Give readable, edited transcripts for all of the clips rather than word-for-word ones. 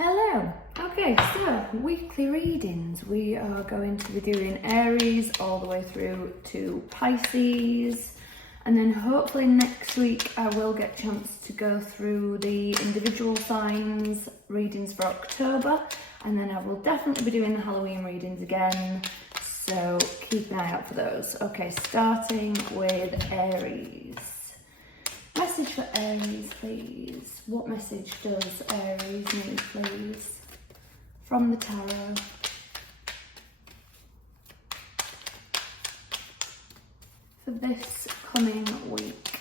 Hello. Okay, so weekly readings. We are going to be doing Aries all the way through to Pisces, and then hopefully next week I will get a chance to go through the individual signs readings for October, and then I will definitely be doing the Halloween readings again, so keep an eye out for those. Okay, starting with Aries. Message for Aries, please. What message does Aries need, please? From the tarot. For this coming week.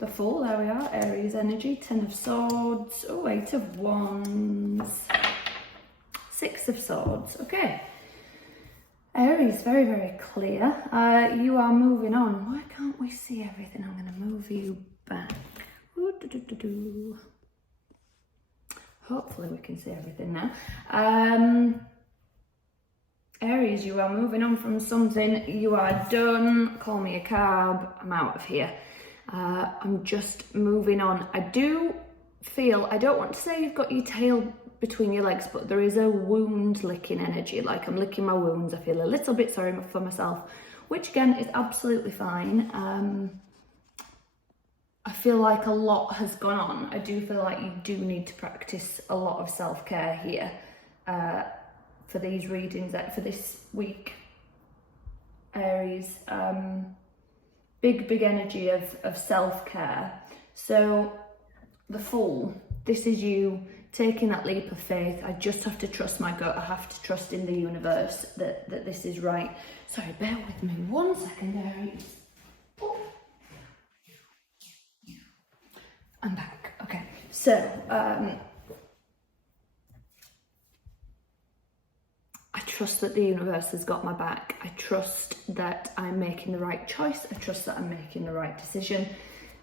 The Fool, there we are. Aries energy. 10 of Swords. Oh, 8 of Wands. 6 of Swords. Okay. Aries, very, very clear. You are moving on. Why can't we see everything? I'm going to move you back. Ooh, Hopefully we can see everything now. Aries, you are moving on from something. You are done. Call me a cab. I'm out of here. I'm just moving on. I do feel, I don't want to say you've got your tail between your legs, but there is a wound licking energy, like I'm licking my wounds. I feel a little bit sorry for myself, which again is absolutely fine. I feel like a lot has gone on. I do feel like you do need to practice a lot of self-care here for these readings, for this week, Aries. Big energy of self-care. So the Fool, this is you taking that leap of faith. I just have to trust my gut. I have to trust in the universe that this is right. Sorry, bear with me 1 second, Aries. Oh. I'm back. Okay, so I trust that the universe has got my back. I trust that I'm making the right choice. I trust that I'm making the right decision.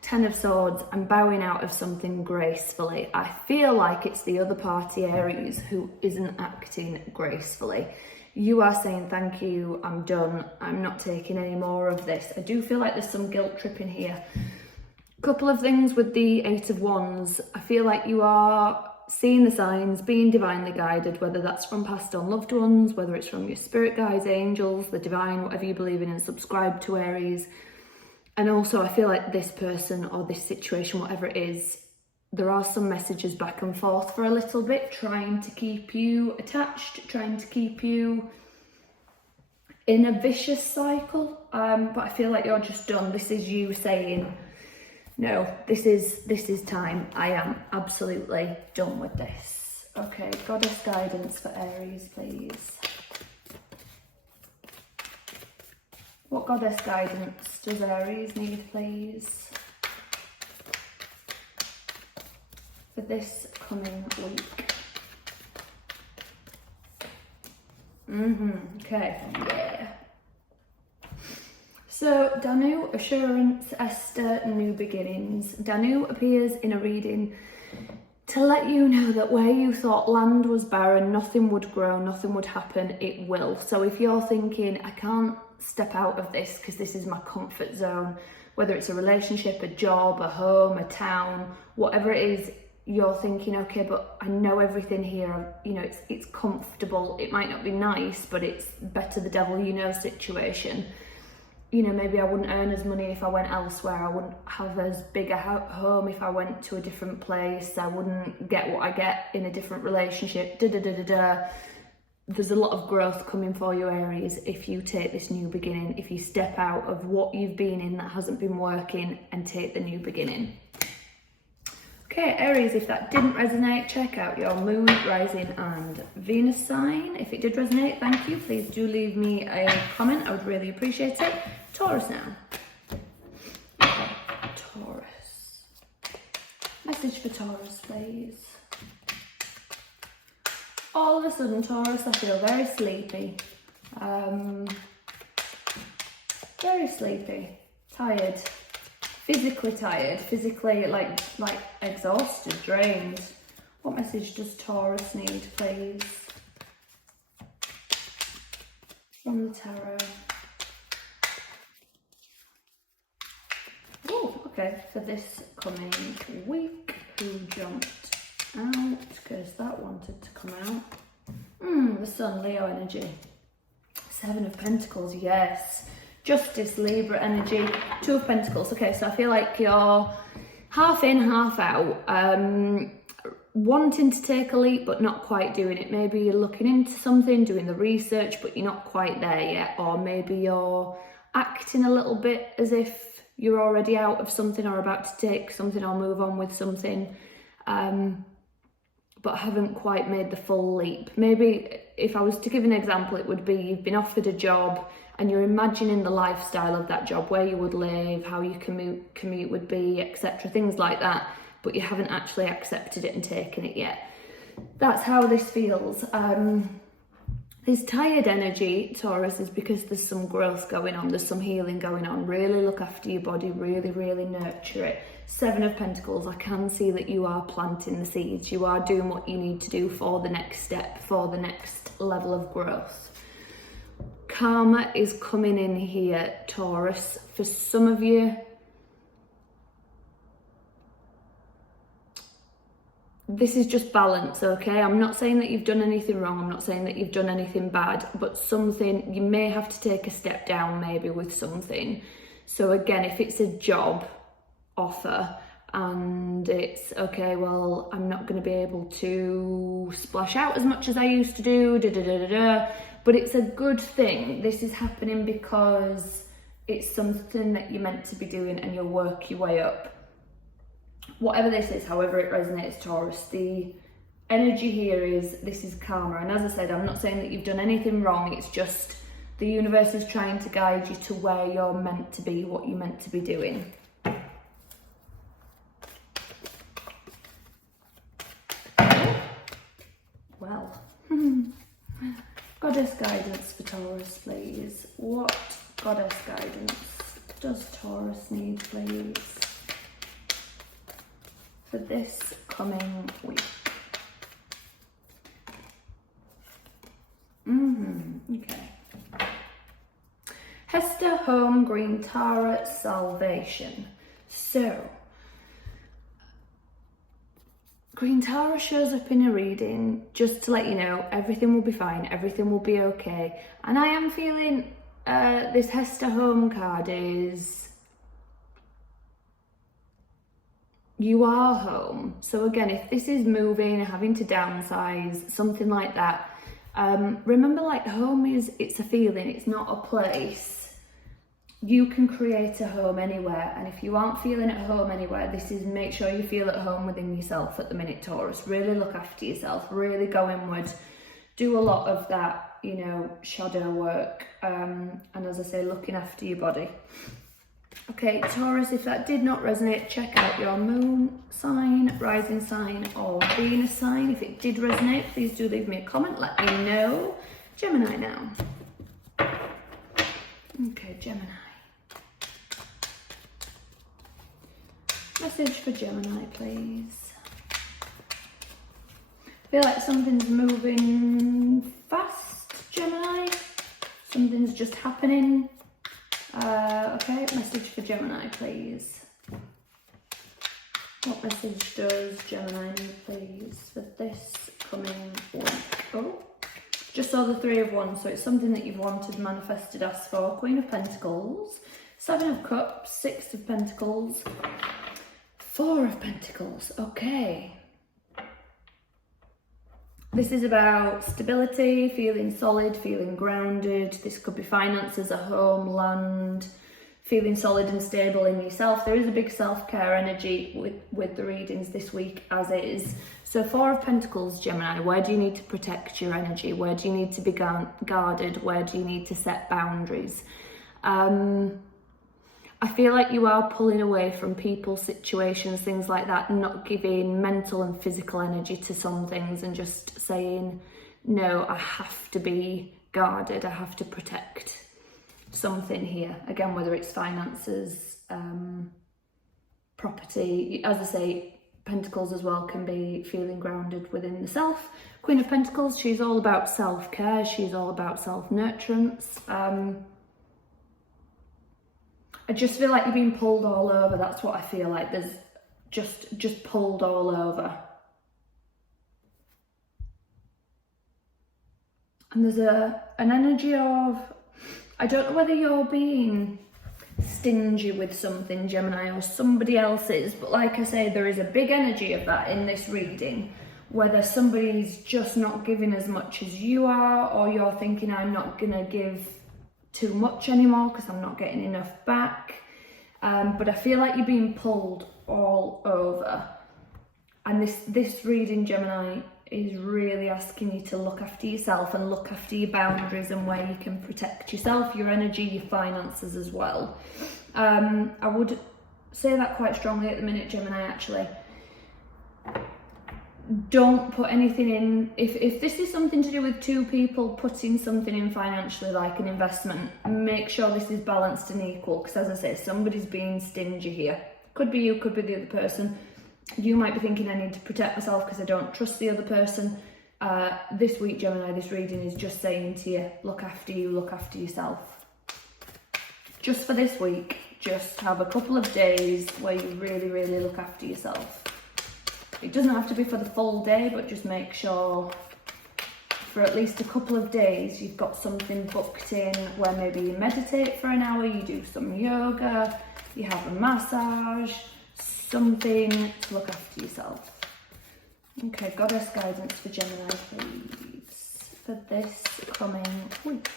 10 of Swords, I'm bowing out of something gracefully. I feel like it's the other party, Aries, who isn't acting gracefully. You are saying, thank you, I'm done, I'm not taking any more of this. I do feel like there's some guilt tripping here. Couple of things with the 8 of Wands. I feel like you are seeing the signs, being divinely guided, whether that's from past on loved ones, whether it's from your spirit guides, angels, the divine, whatever you believe in and subscribe to, Aries. And also I feel like this person or this situation, whatever it is, there are some messages back and forth for a little bit, trying to keep you attached, trying to keep you in a vicious cycle. But I feel like you're just done. This is you saying, no, this is time. I am absolutely done with this. Okay, Goddess guidance for Aries, please. What Goddess guidance does Aries need, please, for this coming week? Okay, yeah. So Danu, assurance, Esther, new beginnings. Danu appears in a reading to let you know that where you thought land was barren, nothing would grow, nothing would happen, it will. So if you're thinking, I can't step out of this because this is my comfort zone, whether it's a relationship, a job, a home, a town, whatever it is, you're thinking, okay, but I know everything here, you know, it's comfortable. It might not be nice, but it's better the devil you know situation. You know, maybe I wouldn't earn as money if I went elsewhere. I wouldn't have as big a home if I went to a different place. I wouldn't get what I get in a different relationship. There's a lot of growth coming for you, Aries, if you take this new beginning, if you step out of what you've been in that hasn't been working and take the new beginning. Okay, Aries, if that didn't resonate, check out your Moon, Rising and Venus sign. If it did resonate, thank you. Please do leave me a comment. I would really appreciate it. Taurus now. Okay, Taurus. Message for Taurus, please. All of a sudden, Taurus, I feel very sleepy. Very sleepy. Tired. Physically tired, physically like exhausted, drained. What message does Taurus need, please? From the tarot. Oh, okay, for this coming week. who jumped out because that wanted to come out. The Sun, Leo energy. 7 of Pentacles, yes. Justice, Libra energy. 2 of Pentacles. Okay, so I feel like you're half in, half out. Wanting to take a leap but not quite doing it. Maybe you're looking into something, doing the research, but you're not quite there yet. Or maybe you're acting a little bit as if you're already out of something or about to take something or move on with something, but haven't quite made the full leap. Maybe if I was to give an example, it would be you've been offered a job and you're imagining the lifestyle of that job, where you would live, how your commute would be, etc., things like that, but you haven't actually accepted it and taken it yet. That's how this feels. This tired energy, Taurus, is because there's some growth going on, there's some healing going on. Really look after your body, really, really nurture it. 7 of Pentacles, I can see that you are planting the seeds. You are doing what you need to do for the next step, for the next level of growth. Karma is coming in here, Taurus. For some of you, this is just balance, okay? I'm not saying that you've done anything wrong. I'm not saying that you've done anything bad, but something, you may have to take a step down maybe with something. So again, if it's a job offer and it's, okay, well, I'm not going to be able to splash out as much as I used to do, but it's a good thing. This is happening because it's something that you're meant to be doing and you'll work your way up. Whatever this is, however it resonates, Taurus, the energy here is, this is karma. And as I said, I'm not saying that you've done anything wrong. It's just the universe is trying to guide you to where you're meant to be, what you're meant to be doing. Well, goddess guidance for Taurus, please. What goddess guidance does Taurus need, please, for this coming week? Okay. Hester, home, green Tara, salvation. So, Green Tara shows up in a reading just to let you know everything will be fine, everything will be okay. And I am feeling this Hester home card is, you are home. So again, if this is moving, having to downsize, something like that, remember, like, home is, it's a feeling, it's not a place. You can create a home anywhere, and if you aren't feeling at home anywhere, this is, make sure you feel at home within yourself at the minute, Taurus. Really look after yourself, really go inward, do a lot of that, you know, shadow work, and as I say, looking after your body. Okay, Taurus, if that did not resonate, check out your moon sign, rising sign, or Venus sign. If it did resonate, please do leave me a comment, let me know. Gemini now. Okay, Gemini. Message for Gemini, please. I feel like something's moving fast, Gemini. Something's just happening. Okay, message for Gemini, please. What message does Gemini need, please, for this coming week? Oh, just saw the 3 of Wands, so it's something that you've wanted, manifested, asked for. Queen of Pentacles, 7 of Cups, 6 of Pentacles, 4 of Pentacles. Okay. This is about stability, feeling solid, feeling grounded. This could be finances, a home, land, feeling solid and stable in yourself. There is a big self-care energy with the readings this week as is. So 4 of Pentacles, Gemini, where do you need to protect your energy? Where do you need to be guarded? Where do you need to set boundaries? I feel like you are pulling away from people, situations, things like that, not giving mental and physical energy to some things and just saying, no, I have to be guarded, I have to protect something here. Again, whether it's finances, property, as I say, Pentacles as well can be feeling grounded within the self. Queen of Pentacles, she's all about self-care, she's all about self-nurturance. I just feel like you're being pulled all over. That's what I feel like. There's just pulled all over. And there's an energy of, I don't know whether you're being stingy with something, Gemini, or somebody else is, but like I say, there is a big energy of that in this reading, whether somebody's just not giving as much as you are, or you're thinking, I'm not gonna give too much anymore because I'm not getting enough back. But I feel like you're being pulled all over. And this reading, Gemini, is really asking you to look after yourself and look after your boundaries and where you can protect yourself, your energy, your finances as well. I would say that quite strongly at the minute, Gemini, actually. Don't put anything in, if this is something to do with two people putting something in financially, like an investment, make sure this is balanced and equal, because as I say, somebody's being stingy here. Could be you, could be the other person. You might be thinking, I need to protect myself because I don't trust the other person. This week, Gemini, this reading is just saying to you, look after you, look after yourself. Just for this week, just have a couple of days where you really, really look after yourself. It doesn't have to be for the full day, but just make sure for at least a couple of days you've got something booked in where maybe you meditate for an hour, you do some yoga, you have a massage, something to look after yourself. Okay, Goddess guidance for Gemini, please, for this coming week.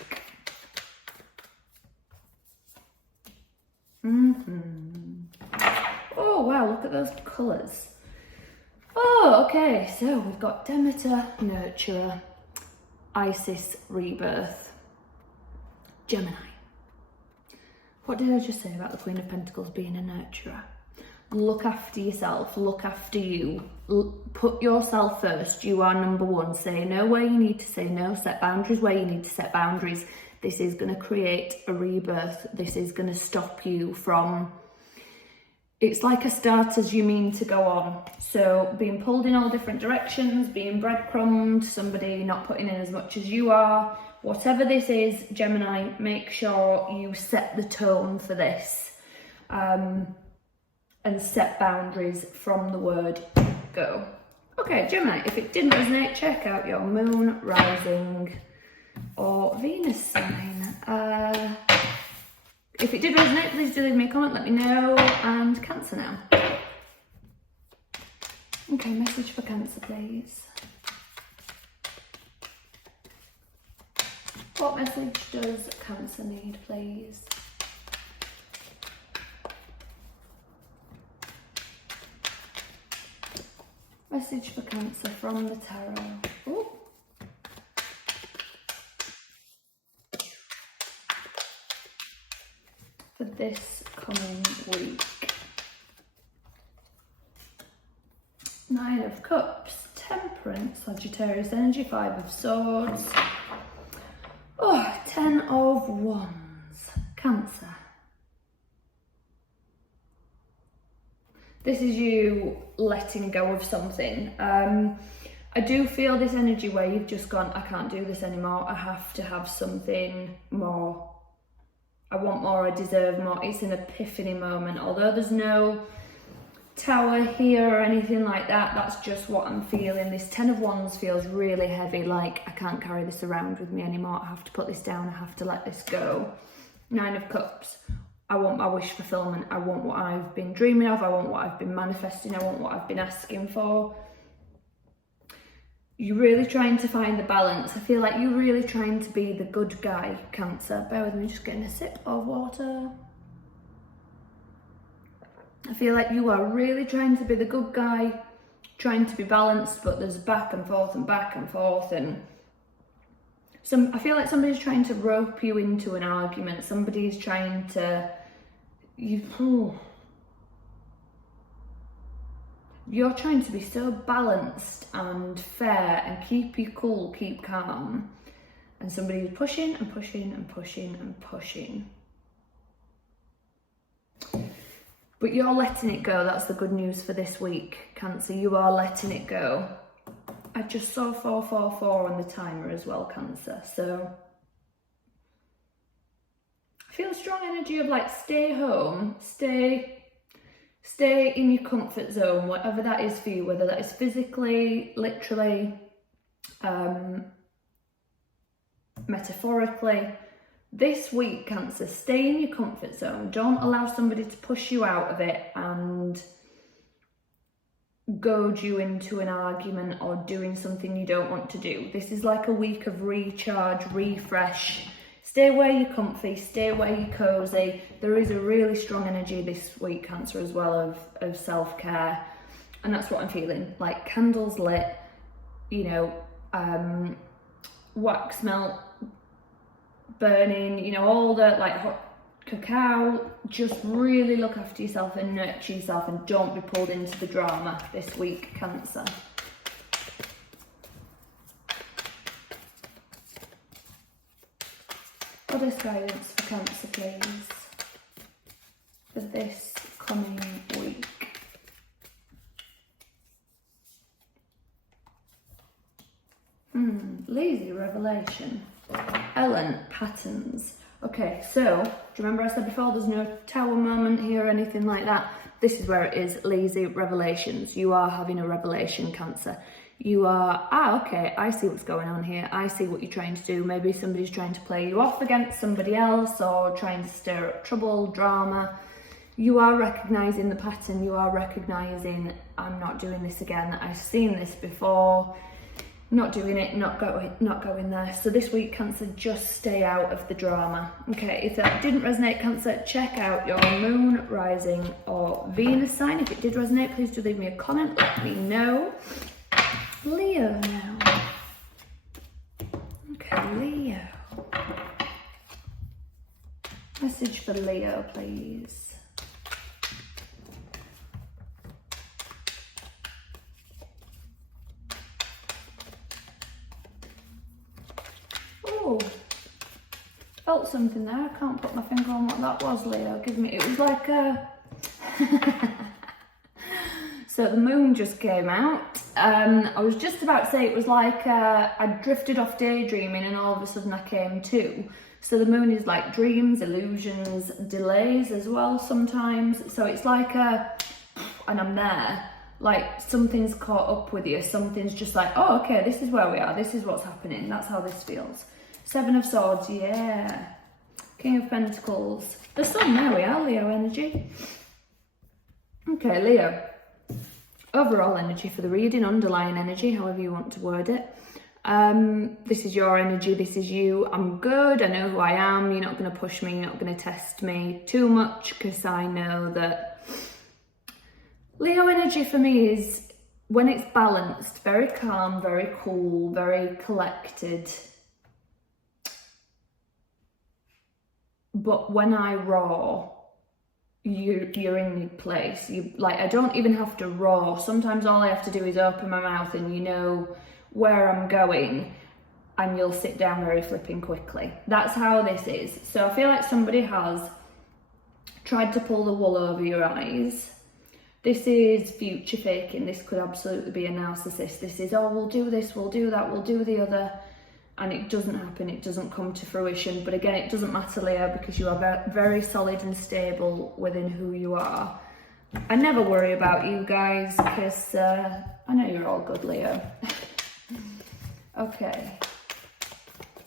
Oh wow, look at those colours. Oh, okay, so we've got Demeter, Nurturer, Isis, Rebirth, Gemini. What did I just say about the Queen of Pentacles being a nurturer? Look after yourself, look after you, put yourself first. You are number one. Say no where you need to say no, set boundaries where you need to set boundaries. This is going to create a rebirth. This is going to stop you from, it's like a start as you mean to go on. So being pulled in all different directions, being breadcrumbed, somebody not putting in as much as you are, whatever this is, Gemini, make sure you set the tone for this. And set boundaries from the word go. Okay, Gemini, if it didn't resonate, check out your moon, rising, or Venus sign. If it did resonate, please do leave me a comment, let me know. And Cancer now. Okay, message for Cancer, please. What message does Cancer need, please? Message for Cancer from the tarot. Ooh. For this coming week. Nine of Cups, Temperance, Sagittarius energy, Five of Swords. Oh, Ten of Wands, Cancer. This is you letting go of something. I do feel this energy where you've just gone, I can't do this anymore. I have to have something more. I want more, I deserve more. It's an epiphany moment. Although there's no tower here or anything like that, that's just what I'm feeling. This Ten of Wands feels really heavy, like I can't carry this around with me anymore. I have to put this down, I have to let this go. Nine of Cups. I want my wish fulfillment. I want what I've been dreaming of. I want what I've been manifesting. I want what I've been asking for. You're really trying to find the balance. I feel like you're really trying to be the good guy, Cancer. Bear with me, just getting a sip of water. I feel like you are really trying to be the good guy, trying to be balanced, but there's back and forth and back and forth, and I feel like somebody's trying to rope you into an argument. Somebody's trying to, you're trying to be so balanced and fair and keep you cool, keep calm. And somebody's pushing and pushing and pushing and pushing. But you're letting it go. That's the good news for this week, Cancer. You are letting it go. I just saw 444 on the timer as well, Cancer. So I feel a strong energy of like, stay home, stay Stay in your comfort zone, whatever that is for you, whether that is physically, literally, metaphorically. This week, Cancer, stay in your comfort zone. Don't allow somebody to push you out of it and goad you into an argument or doing something you don't want to do. This is like a week of recharge, refresh. Stay where you're comfy, stay where you're cozy. There is a really strong energy this week, Cancer, as well, of self-care. And that's what I'm feeling. Like candles lit, you know, wax melt burning, you know, all the like hot cacao. Just really look after yourself and nurture yourself, and don't be pulled into the drama this week, Cancer. Goddess guidance for Cancer, please, for this coming week. Lazy revelation. Ellen, patterns. Okay, so, do you remember I said before there's no tower moment here or anything like that? This is where it is, lazy revelations. You are having a revelation, Cancer. You are, okay, I see what's going on here. I see what you're trying to do. Maybe somebody's trying to play you off against somebody else or trying to stir up trouble, drama. You are recognising the pattern. You are recognising, I'm not doing this again. I've seen this before. Not doing it, not going there. So this week, Cancer, just stay out of the drama. Okay, if that didn't resonate, Cancer, check out your moon, rising or Venus sign. If it did resonate, please do leave me a comment, let me know. Leo now. Okay, Leo. Message for Leo, please. Oh, felt something there. I can't put my finger on what that was, Leo. Give me, it was like a... So the moon just came out. I was just about to say it was like I drifted off daydreaming and all of a sudden I came to. So the moon is like dreams, illusions, delays as well sometimes. So it's like and I'm there. Like something's caught up with you. Something's just like, oh, okay, this is where we are. This is what's happening. That's how this feels. Seven of Swords, yeah. King of Pentacles. The sun, there we are, Leo energy. Okay, Leo. Overall energy for the reading, underlying energy, however you want to word it. This is your energy, this is you. I'm good, I know who I am. You're not going to push me, you're not going to test me too much, because I know that Leo energy for me is, when it's balanced, very calm, very cool, very collected. But when I roar, you're in your place. You like, I don't even have to roar. Sometimes all I have to do is open my mouth and you know where I'm going, and you'll sit down very flipping quickly. That's how this is. So I feel like somebody has tried to pull the wool over your eyes. This is future faking. This could absolutely be a narcissist. This is, oh, we'll do this, we'll do that, we'll do the other. And it doesn't happen, it doesn't come to fruition. But again, it doesn't matter, Leo, because you are very solid and stable within who you are. I never worry about you guys, because I know you're all good, Leo. Okay.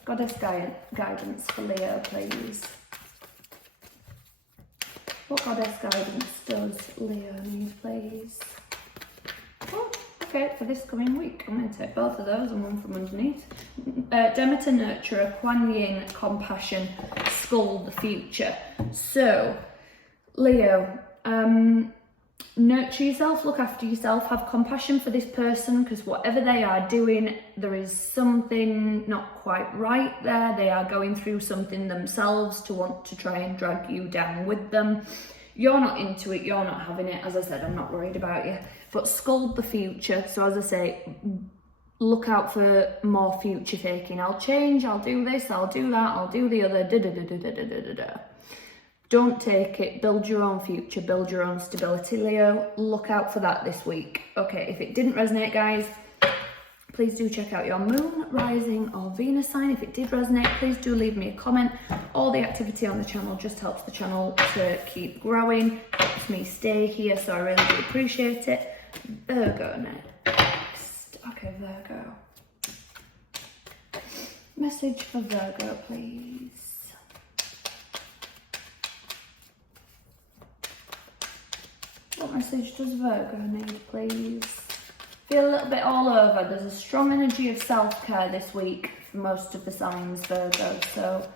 Goddess guidance for Leo, please. What goddess guidance does Leo need, please? Oh, okay, for this coming week. I'm going to take both of those and one from underneath. Demeter, Nurturer, Kuan Yin, Compassion, Skull, the Future. So, Leo, nurture yourself, look after yourself, have compassion for this person, because whatever they are doing, there is something not quite right there. They are going through something themselves to want to try and drag you down with them. You're not into it, you're not having it. As I said, I'm not worried about you. But sculpt the future. So as I say, look out for more future faking. I'll change, I'll do this, I'll do that, I'll do the other, da-da-da-da-da-da-da-da. Don't take it, build your own future, build your own stability, Leo. Look out for that this week. Okay, if it didn't resonate, guys, please do check out your moon, rising or Venus sign. If it did resonate, please do leave me a comment. All the activity on the channel just helps the channel to keep growing, helps me stay here, so I really do appreciate it. Virgo next. Okay, Virgo. Message for Virgo, please. What message does Virgo need, please? Feel a little bit all over. There's a strong energy of self-care this week for most of the signs, Virgo, so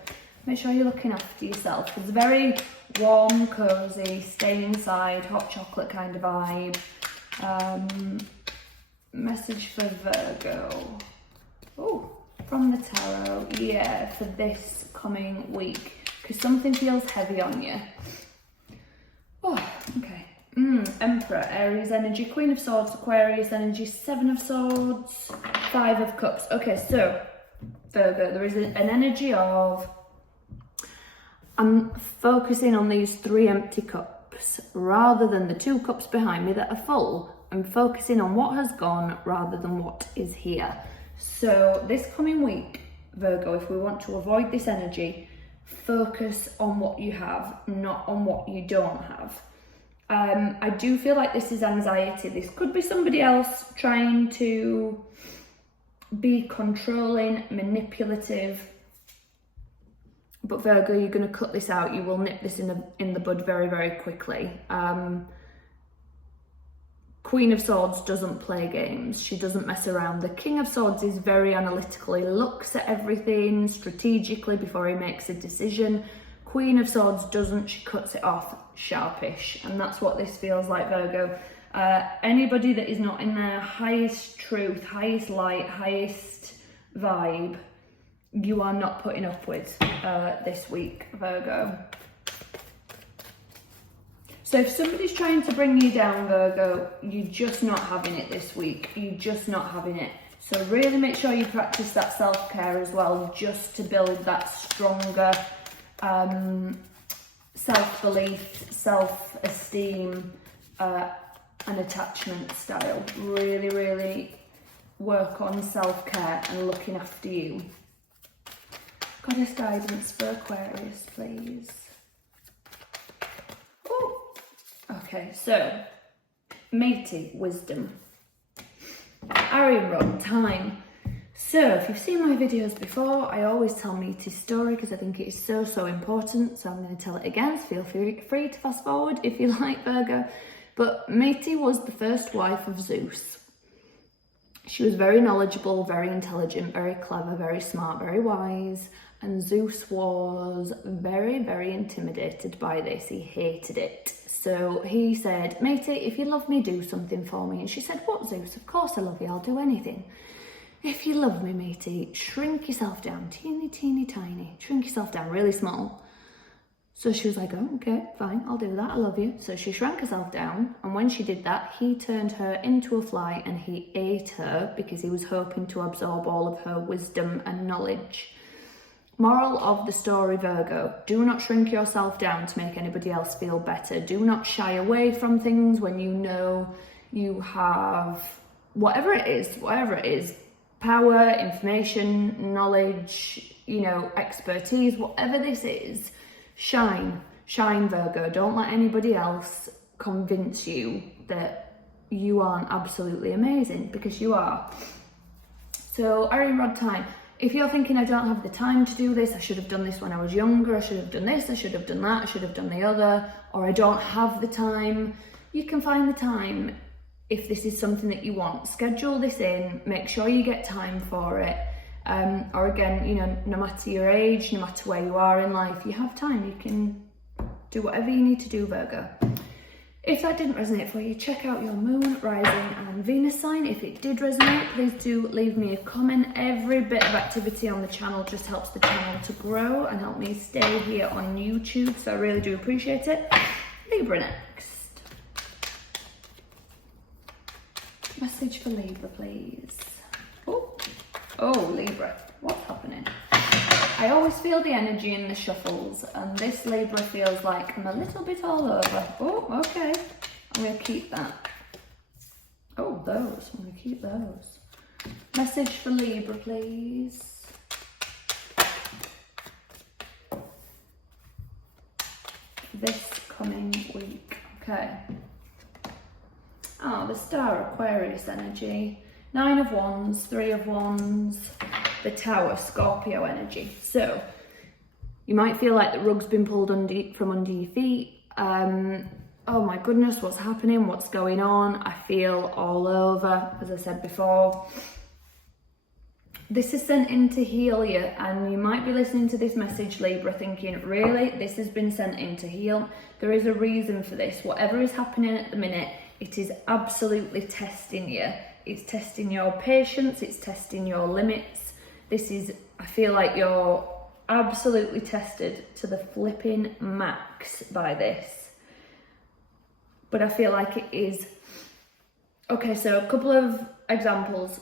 make sure you're looking after yourself. It's a very warm, cosy, stay inside, hot chocolate kind of vibe. Message for Virgo. Oh, from the tarot, yeah, for this coming week, because something feels heavy on you. Oh, okay. Emperor, Aries energy, Queen of Swords, Aquarius energy, Seven of Swords, Five of Cups. Okay, so Virgo, there is an energy of, I'm focusing on these 3 empty cups rather than the 2 cups behind me that are full. I'm focusing on what has gone rather than what is here. So this coming week, Virgo, if we want to avoid this energy, focus on what you have, not on what you don't have. I do feel like this is anxiety. This could be somebody else trying to be controlling, manipulative. But Virgo, you're going to cut this out. You will nip this in the bud very, very quickly. Queen of Swords doesn't play games. She doesn't mess around. The King of Swords is very analytical. He looks at everything strategically before he makes a decision. Queen of Swords doesn't. She cuts it off sharpish. And that's what this feels like, Virgo. Anybody that is not in their highest truth, highest light, highest vibe, you are not putting up with this week, Virgo. So if somebody's trying to bring you down, Virgo, you're just not having it this week. You're just not having it. So really make sure you practice that self-care as well, just to build that stronger self-belief, self-esteem, and attachment style. Really, really work on self-care and looking after you. Goddess guidance for Aquarius, please. Ooh. Okay, so matey, wisdom. Arian rod, time. So if you've seen my videos before, I always tell Meaty's story because I think it is so, so important. So I'm going to tell it again. So feel free to fast forward if you like, Virgo. But Meaty was the first wife of Zeus. She was very knowledgeable, very intelligent, very clever, very smart, very wise. And Zeus was very, very intimidated by this. He hated it. So he said, Matey, if you love me, do something for me. And she said, what, Zeus? Of course I love you. I'll do anything. If you love me, Matey, shrink yourself down. Teeny, teeny, tiny. Shrink yourself down really small. So she was like, oh, okay, fine. I'll do that. I love you. So she shrank herself down. And when she did that, he turned her into a fly and he ate her because he was hoping to absorb all of her wisdom and knowledge. Moral of the story, Virgo, do not shrink yourself down to make anybody else feel better. Do not shy away from things when you know you have whatever it is, power, information, knowledge, expertise, whatever this is, shine, Virgo. Don't let anybody else convince you that you aren't absolutely amazing, because you are. So, Arian rod time. If you're thinking, I don't have the time to do this, I should have done this when I was younger, I should have done this, I should have done that, I should have done the other, or I don't have the time, you can find the time if this is something that you want. Schedule this in, make sure you get time for it. Or again, no matter your age, no matter where you are in life, you have time, you can do whatever you need to do, Virgo. If that didn't resonate for you, check out your moon, rising and Venus sign. If it did resonate, please do leave me a comment. Every bit of activity on the channel just helps the channel to grow and help me stay here on YouTube, so I really do appreciate it. Libra next. Message for Libra, please. Oh, Libra, what's happening? I always feel the energy in the shuffles, and this Libra feels like I'm a little bit all over. Oh, okay. I'm going to keep that. Oh, those. I'm going to keep those. Message for Libra, please. This coming week. Okay. Oh, the Star, Aquarius energy. 9 of Wands, 3 of Wands, the Tower, Scorpio energy. So, you might feel like the rug's been pulled from under your feet. Oh my goodness, what's happening? What's going on? I feel all over, as I said before. This is sent in to heal you, and you might be listening to this message, Libra, thinking, really, this has been sent in to heal. There is a reason for this. Whatever is happening at the minute, it is absolutely testing you. It's testing your patience, it's testing your limits. This is, I feel like you're absolutely tested to the flipping max by this. But I feel like it is. Okay, so a couple of examples.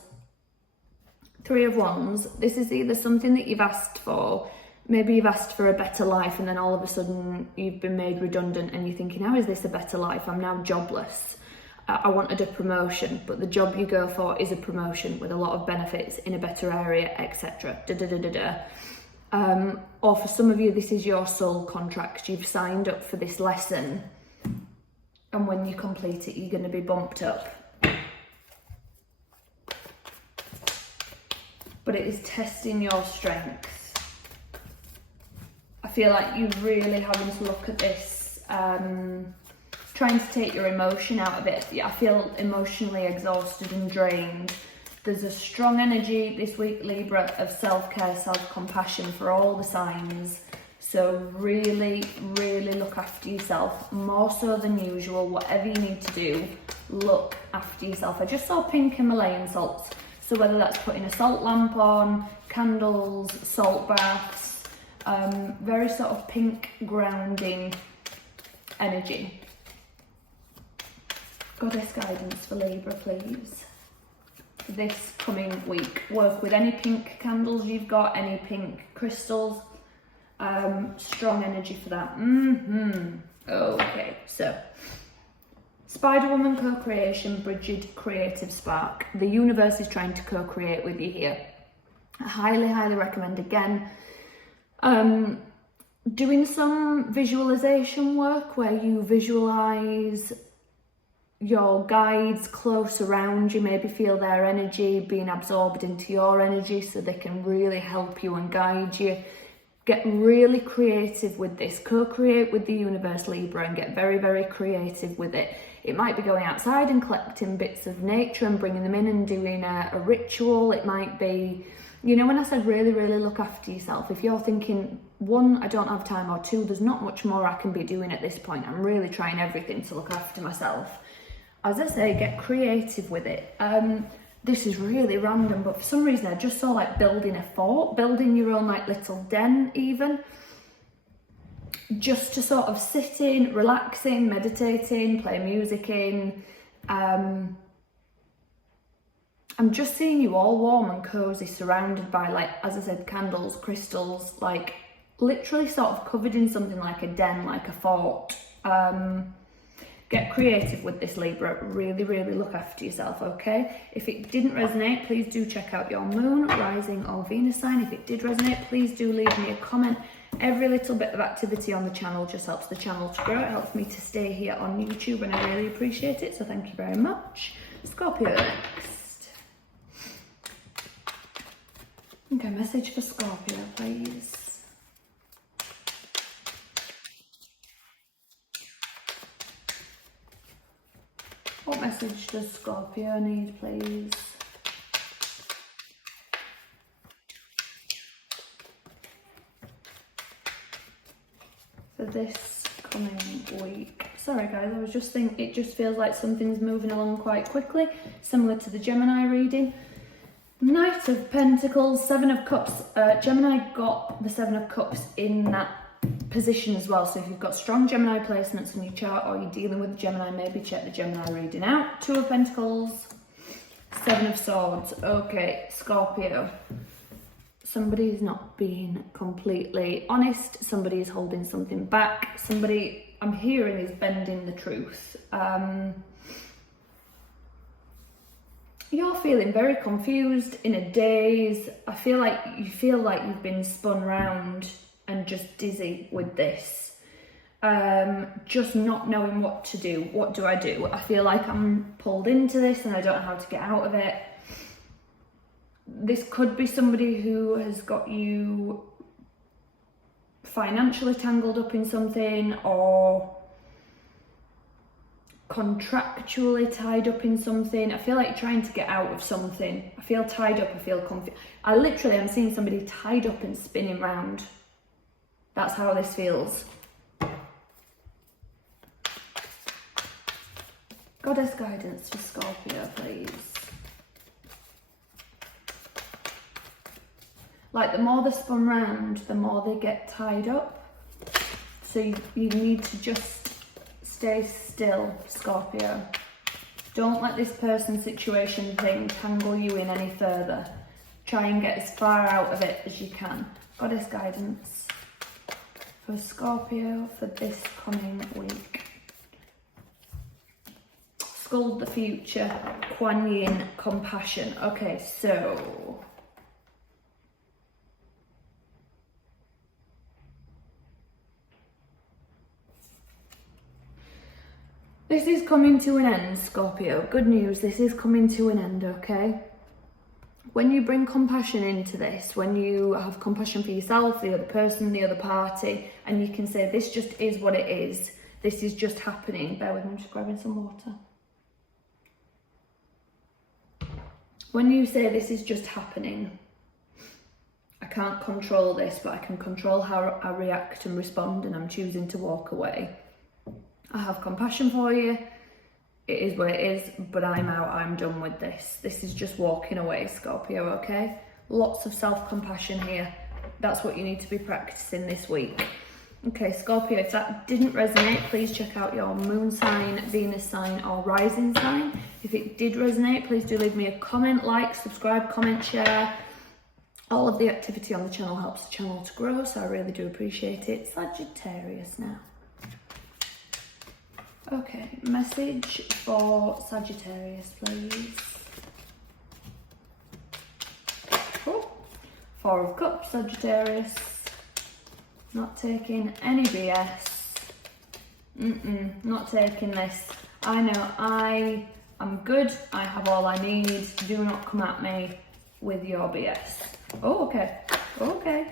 3 of Wands, this is either something that you've asked for, maybe you've asked for a better life and then all of a sudden you've been made redundant and you're thinking, how is this a better life? I'm now jobless. I wanted a promotion, but the job you go for is a promotion with a lot of benefits in a better area, etc. Or for some of you, this is your soul contract. You've signed up for this lesson, and when you complete it, you're going to be bumped up. But it is testing your strengths. I feel like you're really having to look at this, trying to take your emotion out of it. I feel emotionally exhausted and drained. There's a strong energy this week, Libra, of self-care, self-compassion for all the signs. So really, really look after yourself, more so than usual. Whatever you need to do, look after yourself. I just saw pink Himalayan salts. So whether that's putting a salt lamp on, candles, salt baths, very sort of pink grounding energy. Goddess guidance for Libra, please. This coming week, work with any pink candles you've got, any pink crystals. Strong energy for that. Okay, so Spider Woman co-creation, Bridget creative spark. The universe is trying to co-create with you here. I highly, highly recommend again doing some visualization work where you visualize your guides close around you, maybe feel their energy being absorbed into your energy so they can really help you and guide you. Get really creative with this. Co-create with the universe, Libra, and get very, very creative with it. It might be going outside and collecting bits of nature and bringing them in and doing a ritual. It might be, you know, when I said really, really look after yourself, if you're thinking, 1, I don't have time, or 2, there's not much more I can be doing at this point. I'm really trying everything to look after myself. As I say, get creative with it. This is really random, but for some reason I just saw like building a fort, building your own like little den even. Just to sort of sit in, relaxing, meditating, play music in. I'm just seeing you all warm and cozy, surrounded by, like, as I said, candles, crystals, like literally sort of covered in something like a den, like a fort. Get creative with this, Libra. Really, really look after yourself, okay? If it didn't resonate, please do check out your moon, rising or Venus sign. If it did resonate, please do leave me a comment. Every little bit of activity on the channel just helps the channel to grow. It helps me to stay here on YouTube, and I really appreciate it, so thank you very much. Scorpio next. Okay, message for Scorpio, please. What message does Scorpio need, please? For this coming week. Sorry guys, I was just thinking, it just feels like something's moving along quite quickly, similar to the Gemini reading. Knight of Pentacles, 7 of Cups. Gemini got the 7 of Cups in that position as well, so if you've got strong Gemini placements on your chart or you're dealing with Gemini, maybe check the Gemini reading out. 2 of Pentacles, 7 of Swords. Okay, Scorpio. Somebody is not being completely honest, somebody is holding something back, somebody I'm hearing is bending the truth. you're feeling very confused, in a daze. I feel like you've been spun round and just dizzy with this. Just not knowing what to do. What do? I feel like I'm pulled into this and I don't know how to get out of it. This could be somebody who has got you financially tangled up in something, or contractually tied up in something. I feel like you're trying to get out of something. I feel tied up, I feel confused. I literally am seeing somebody tied up and spinning round. That's how this feels. Goddess guidance for Scorpio, please. Like, the more they're spun round, the more they get tied up. So you need to just stay still, Scorpio. Don't let this person, situation, thing tangle you in any further. Try and get as far out of it as you can. Goddess guidance for Scorpio for this coming week. Sculpt the future, Kuan Yin, compassion. Okay, so this is coming to an end, Scorpio. Good news, this is coming to an end, okay? When you bring compassion into this, when you have compassion for yourself, the other person, the other party, and you can say, this just is what it is. This is just happening. Bear with me, I'm just grabbing some water. When you say this is just happening, I can't control this, but I can control how I react and respond, and I'm choosing to walk away. I have compassion for you. It is what it is, but I'm out. I'm done with this. This is just walking away, Scorpio, okay? Lots of self-compassion here. That's what you need to be practicing this week. Okay, Scorpio, if that didn't resonate, please check out your moon sign, Venus sign, or rising sign. If it did resonate, please do leave me a comment, like, subscribe, comment, share. All of the activity on the channel helps the channel to grow, so I really do appreciate it. Sagittarius now. Okay, message for Sagittarius, please. Oh, 4 of Cups, Sagittarius. Not taking any BS. Not taking this. I know I am good. I have all I need. Do not come at me with your BS. Oh, okay. Okay.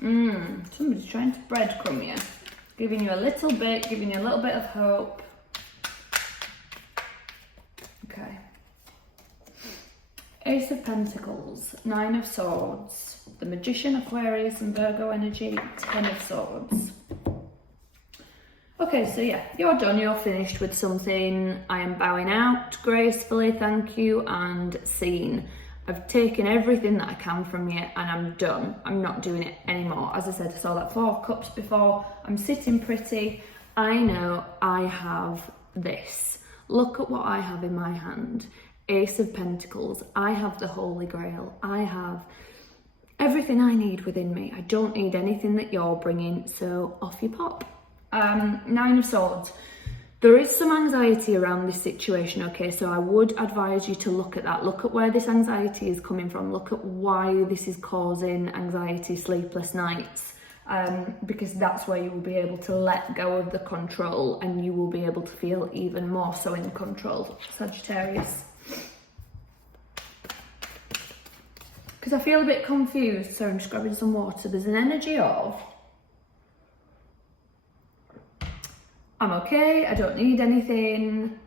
Somebody's trying to breadcrumb you. Giving you a little bit of hope. Okay. Ace of Pentacles, 9 of Swords, the Magician, Aquarius and Virgo energy, 10 of Swords. Okay, so yeah, you're done, you're finished with something. I am bowing out gracefully, thank you, and seen. I've taken everything that I can from you and I'm done. I'm not doing it anymore. As I said, I saw that 4 of Cups before. I'm sitting pretty. I know I have this. Look at what I have in my hand. Ace of Pentacles. I have the Holy Grail. I have everything I need within me. I don't need anything that you're bringing, so off you pop. 9 of Swords. There is some anxiety around this situation, okay, so I would advise you to look at that. Look at where this anxiety is coming from. Look at why this is causing anxiety, sleepless nights, because that's where you will be able to let go of the control and you will be able to feel even more so in control, Sagittarius. Because I feel a bit confused, so I'm just grabbing some water. There's an energy of, I'm okay, I don't need anything.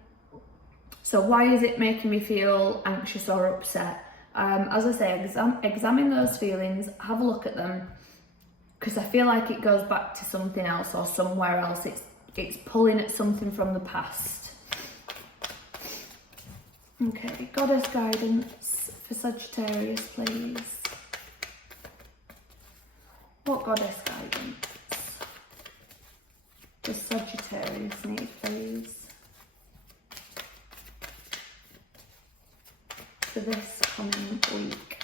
So why is it making me feel anxious or upset? As I say, examine those feelings, have a look at them, because I feel like it goes back to something else or somewhere else. It's pulling at something from the past. Okay, Goddess guidance for Sagittarius, please. What Goddess guidance does Sagittarius need, please, for this coming week?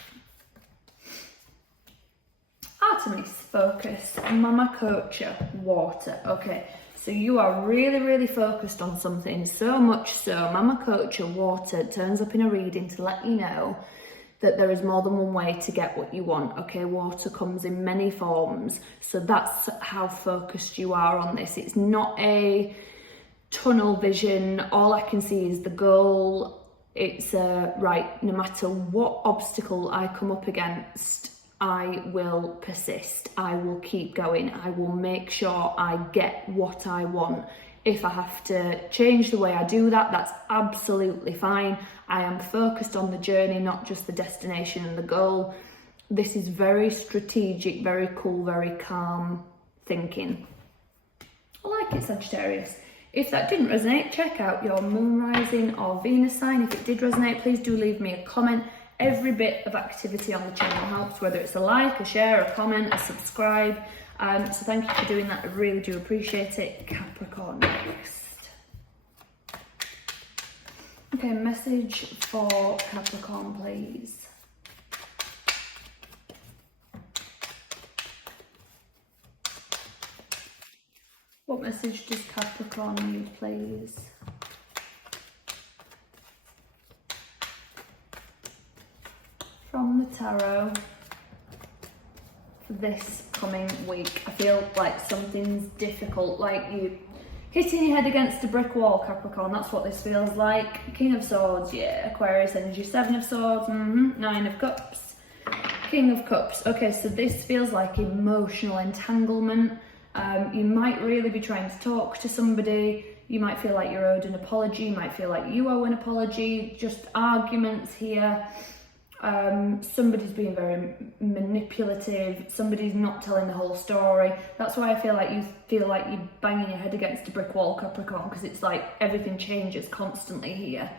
Artemis, focus, Mama Coacher, water. Okay, so So you are really, really focused on something, so much so, Mama Coach of Water turns up in a reading to let you know that there is more than one way to get what you want, okay? Water comes in many forms, so that's how focused you are on this. It's not a tunnel vision, all I can see is the goal. It's right, no matter what obstacle I come up against, I will persist, I will keep going, I will make sure I get what I want. If I have to change the way I do that, that's absolutely fine. I am focused on the journey, not just the destination and the goal. This is very strategic, very cool, very calm thinking. I like it, Sagittarius. If that didn't resonate, check out your moon rising or Venus sign. If it did resonate, please do leave me a comment. Every bit of activity on the channel helps, whether it's a like, a share, a comment, a subscribe. So thank you for doing that. I really do appreciate it. Capricorn next. Okay, message for Capricorn, please. What message does Capricorn need, please? From the tarot for this coming week. I feel like something's difficult, like you hitting your head against a brick wall, Capricorn. That's what this feels like. King of Swords, yeah. Aquarius energy. 7 of Swords, 9 of Cups. King of Cups. Okay, so this feels like emotional entanglement. You might really be trying to talk to somebody. You might feel like you're owed an apology. You might feel like you owe an apology. Just arguments here. Somebody's being very manipulative. Somebody's not telling the whole story. That's why I feel like you're banging your head against a brick wall, Capricorn, because it's like everything changes constantly here.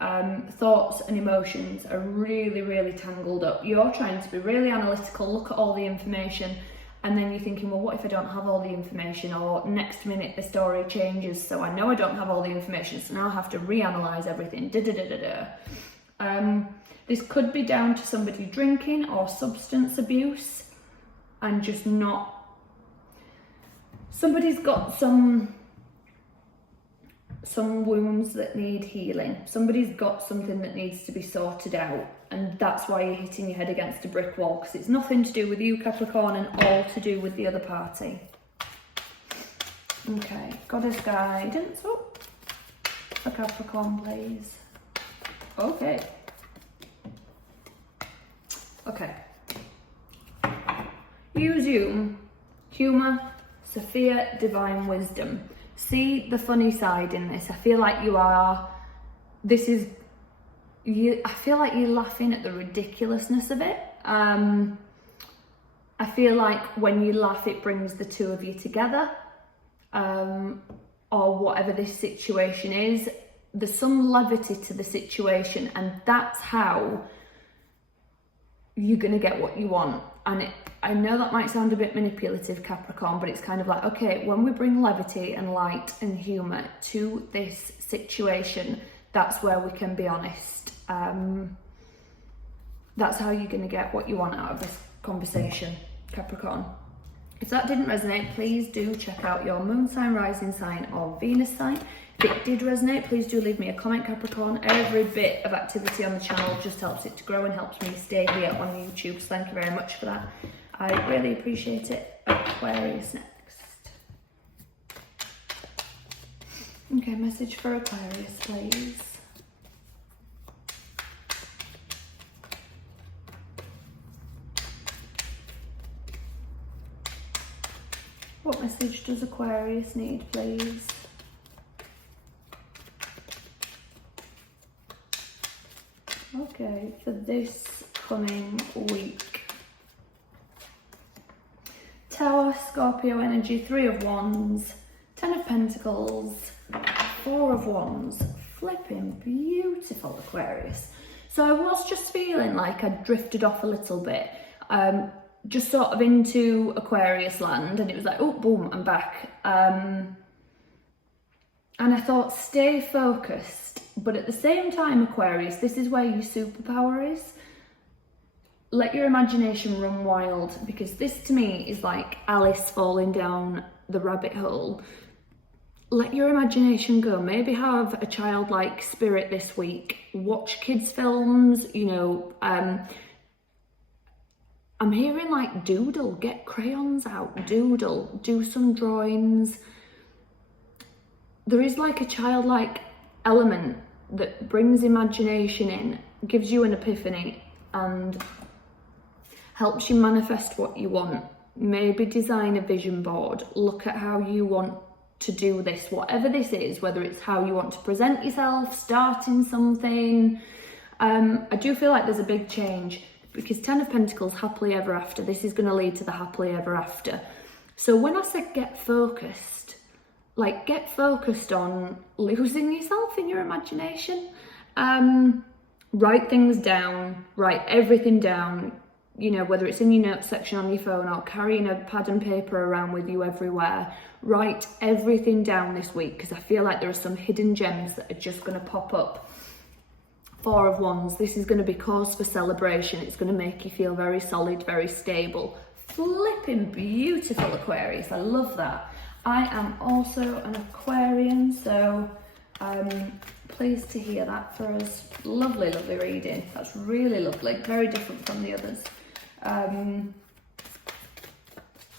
Thoughts and emotions are really, really tangled up. You're trying to be really analytical, look at all the information, and then you're thinking, well, what if I don't have all the information? Or next minute the story changes, so I know I don't have all the information, so now I have to reanalyze everything. This could be down to somebody drinking or substance abuse and just not... Somebody's got some wounds that need healing. Somebody's got something that needs to be sorted out, and that's why you're hitting your head against a brick wall, because it's nothing to do with you, Capricorn, and all to do with the other party. Okay, Goddess guidance. Oh, for Capricorn, please. Okay. Okay. Use humour, Sophia, divine wisdom. See the funny side in this. I feel like I feel like you're laughing at the ridiculousness of it. I feel like when you laugh, it brings the two of you together, or whatever this situation is. There's some levity to the situation, and that's how you're gonna get what you want. And I know that might sound a bit manipulative, Capricorn, but it's kind of like, okay, when we bring levity and light and humour to this situation, that's where we can be honest. That's how you're gonna get what you want out of this conversation, Capricorn. If that didn't resonate, please do check out your moon sign, rising sign, or Venus sign. If it did resonate, please do leave me a comment, Capricorn. Every bit of activity on the channel just helps it to grow and helps me stay here on YouTube, so thank you very much for that. I really appreciate it. Aquarius next. Okay, message for Aquarius, please. What message does Aquarius need, please? Okay, for this coming week. Tower, Scorpio energy, 3 of Wands, 10 of Pentacles, 4 of Wands. Flipping beautiful, Aquarius. So I was just feeling like I drifted off a little bit, just sort of into Aquarius land, and it was like, oh, boom, I'm back. And I thought, stay focused. But at the same time, Aquarius, this is where your superpower is. Let your imagination run wild, because this to me is like Alice falling down the rabbit hole. let your imagination go. Maybe have a childlike spirit this week. Watch kids' films, you know. I'm hearing like doodle, get crayons out, doodle, do some drawings. There is like a childlike element that brings imagination in, gives you an epiphany and helps you manifest what you want. Maybe design a vision board, look at how you want to do this, whatever this is, whether it's how you want to present yourself, starting something. I do feel like there's a big change because 10 of Pentacles, happily ever after, this is going to lead to the happily ever after. So when I said get focused, like get focused on losing yourself in your imagination. Write things down, write everything down, you know, whether it's in your notes section on your phone or carrying a pad and paper around with you everywhere. Write everything down this week because I feel like there are some hidden gems that are just going to pop up. 4 of Wands, this is going to be cause for celebration. It's going to make you feel very solid, very stable. Flipping beautiful, Aquarius. I love that. I am also an Aquarian, so pleased to hear that for us. Lovely, lovely reading. That's really lovely. Very different from the others.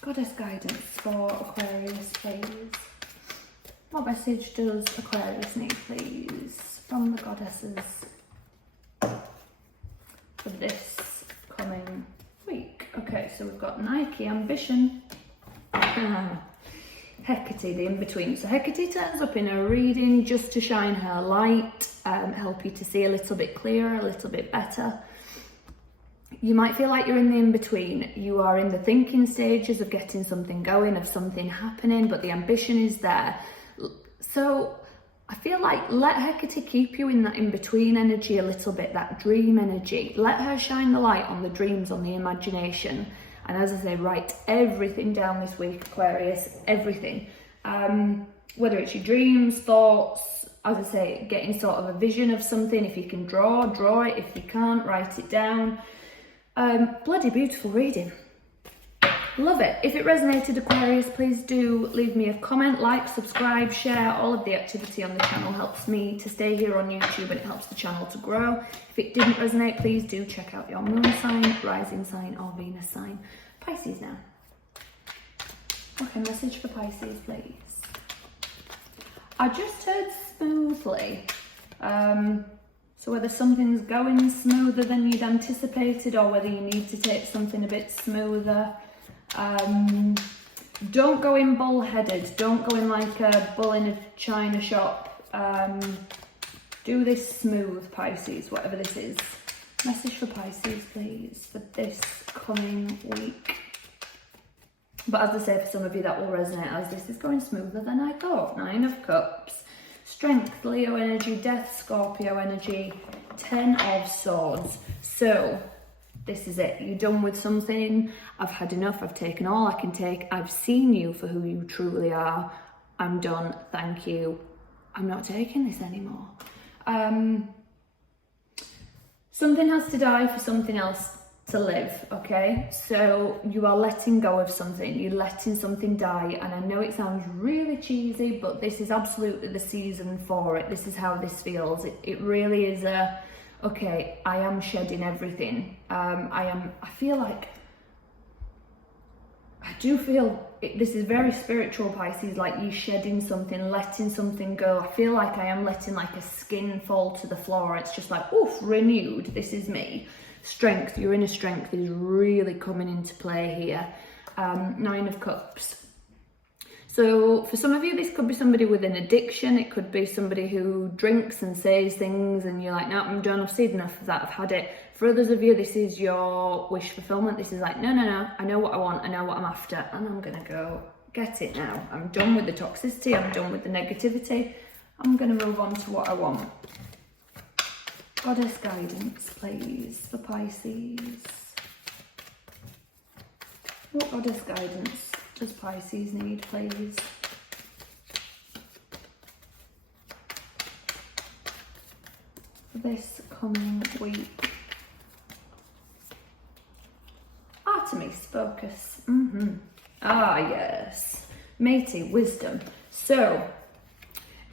Goddess guidance for Aquarius, please. What message does Aquarius need, please, from the goddesses for this coming week? Okay, so we've got Nike, ambition. Hecate, the in-between. So Hecate turns up in a reading just to shine her light, help you to see a little bit clearer, a little bit better. You might feel like you're in the in-between. You are in the thinking stages of getting something going, of something happening, but the ambition is there. So I feel like let Hecate keep you in that in-between energy a little bit, that dream energy. Let her shine the light on the dreams, on the imagination. And as I say, write everything down this week, Aquarius, everything. Whether it's your dreams, thoughts, as I say, getting sort of a vision of something. If you can draw it. If you can't, write it down. Bloody beautiful reading. Love it. If it resonated, Aquarius, please do leave me a comment, like, subscribe, share. All of the activity on the channel helps me to stay here on YouTube and it helps the channel to grow. If it didn't resonate, please do check out your moon sign, rising sign or Venus sign. Pisces now. Okay, message for Pisces, please. I just heard smoothly. So whether something's going smoother than you'd anticipated or whether you need to take something a bit smoother. Don't go in bull-headed. Don't go in like a bull in a china shop. Do this smooth, Pisces, whatever this is. Message for Pisces, please, for this coming week. But as I say, for some of you that will resonate as this is going smoother than I thought. 9 of Cups. Strength, Leo energy, Death, Scorpio energy, 10 of Swords. So this is it. You're done with something. I've had enough. I've taken all I can take. I've seen you for who you truly are. I'm done. Thank you. I'm not taking this anymore. Something has to die for something else to live, okay? So you are letting go of something. You're letting something die. And I know it sounds really cheesy, but this is absolutely the season for it. This is how this feels. It really is a... okay, I am shedding everything. I feel like, I do feel, this is very spiritual, Pisces, like you shedding something, letting something go. I feel like I am letting like a skin fall to the floor. It's just like, oof, renewed, this is me. Strength, your inner strength is really coming into play here. 9 of Cups. So for some of you, this could be somebody with an addiction. It could be somebody who drinks and says things and you're like, no, I'm done. I've seen enough of that. I've had it. For others of you, this is your wish fulfillment. This is like, no. I know what I want. I know what I'm after. And I'm going to go get it now. I'm done with the toxicity. I'm done with the negativity. I'm going to move on to what I want. Goddess guidance, please, for Pisces. What goddess guidance does Pisces need, please? For this coming week. Artemis, focus. Ah, yes. Matey, wisdom. So,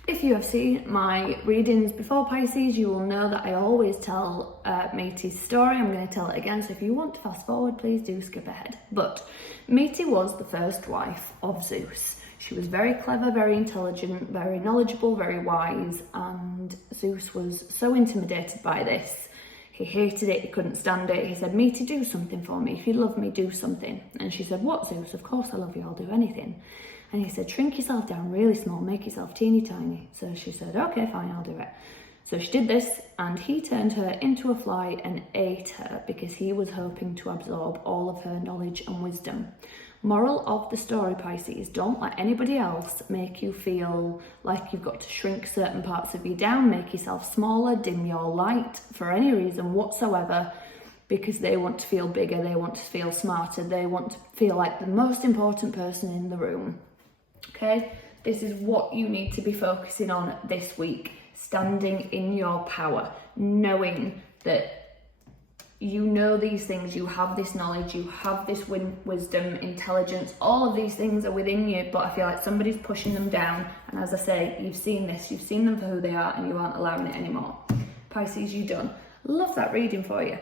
If you have seen my readings before, Pisces, you will know that I always tell Métis' story. I'm going to tell it again, so if you want to fast forward, please do skip ahead. But Métis was the first wife of Zeus. She was very clever, very intelligent, very knowledgeable, very wise, and Zeus was so intimidated by this. He hated it, he couldn't stand it. He said, Métis, do something for me. If you love me, do something. And she said, what, Zeus? Of course I love you, I'll do anything. And he said, shrink yourself down really small, make yourself teeny tiny. So she said, okay, fine, I'll do it. So she did this, and he turned her into a fly and ate her because he was hoping to absorb all of her knowledge and wisdom. Moral of the story, Pisces, don't let anybody else make you feel like you've got to shrink certain parts of you down, make yourself smaller, dim your light for any reason whatsoever, because they want to feel bigger, they want to feel smarter, they want to feel like the most important person in the room. Okay, this is what you need to be focusing on this week. Standing in your power, knowing that you know these things, you have this knowledge, you have this wisdom, intelligence, all of these things are within you, but I feel like somebody's pushing them down. And as I say, you've seen this, you've seen them for who they are, and you aren't allowing it anymore. Pisces, you done. Love that reading for you.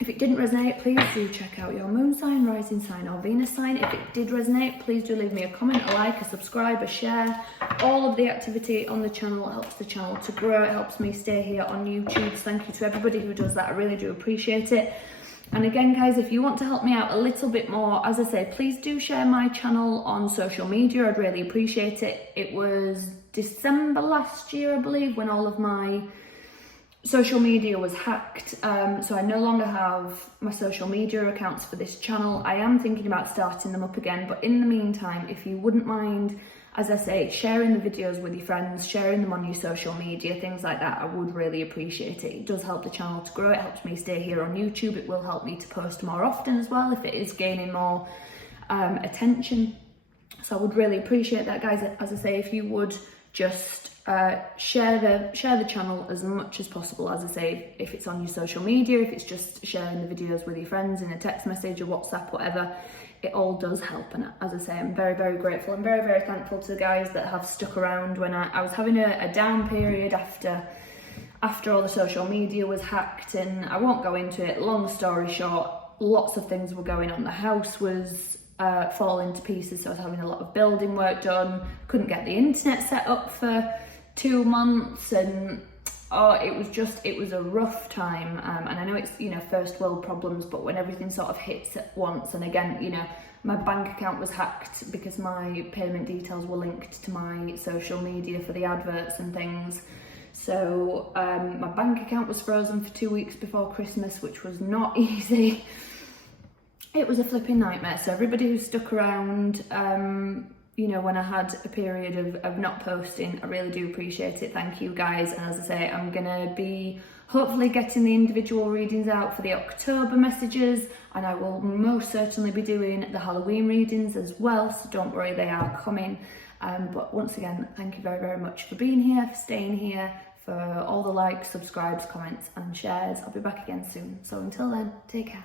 If it didn't resonate, please do check out your moon sign, rising sign or Venus sign. If it did resonate, please do leave me a comment, a like, a subscribe, a share. All of the activity on the channel helps the channel to grow. It helps me stay here on YouTube. Thank you to everybody who does that. I really do appreciate it. And again, guys, if you want to help me out a little bit more, as I say, please do share my channel on social media. I'd really appreciate it. It was December last year, I believe, when all of my social media was hacked, so I no longer have my social media accounts for this channel. I am thinking about starting them up again, but in the meantime, if you wouldn't mind, as I say, sharing the videos with your friends, sharing them on your social media, things like that, I would really appreciate it. It does help the channel to grow, it helps me stay here on YouTube, it will help me to post more often as well if it is gaining more attention. So I would really appreciate that, guys. As I say, if you would just share the channel as much as possible. As I say, if it's on your social media, if it's just sharing the videos with your friends in a text message or WhatsApp, whatever, it all does help. And as I say, I'm very, very grateful. I'm very, very thankful to the guys that have stuck around when I was having a down period after all the social media was hacked, and I won't go into it. Long story short, lots of things were going on. The house was falling to pieces, so I was having a lot of building work done, couldn't get the internet set up for 2 months, and it was a rough time. And I know it's, first world problems, but when everything sort of hits at once, and again, my bank account was hacked because my payment details were linked to my social media for the adverts and things. So my bank account was frozen for 2 weeks before Christmas, which was not easy. It was a flipping nightmare. So everybody who stuck around, when I had a period of not posting, I really do appreciate it. Thank you, guys. And as I say, I'm gonna be hopefully getting the individual readings out for the October messages, and I will most certainly be doing the Halloween readings as well, so don't worry, they are coming. But once again, thank you very, very much for being here, for staying here, for all the likes, subscribes, comments and shares. I'll be back again soon. So until then, take care.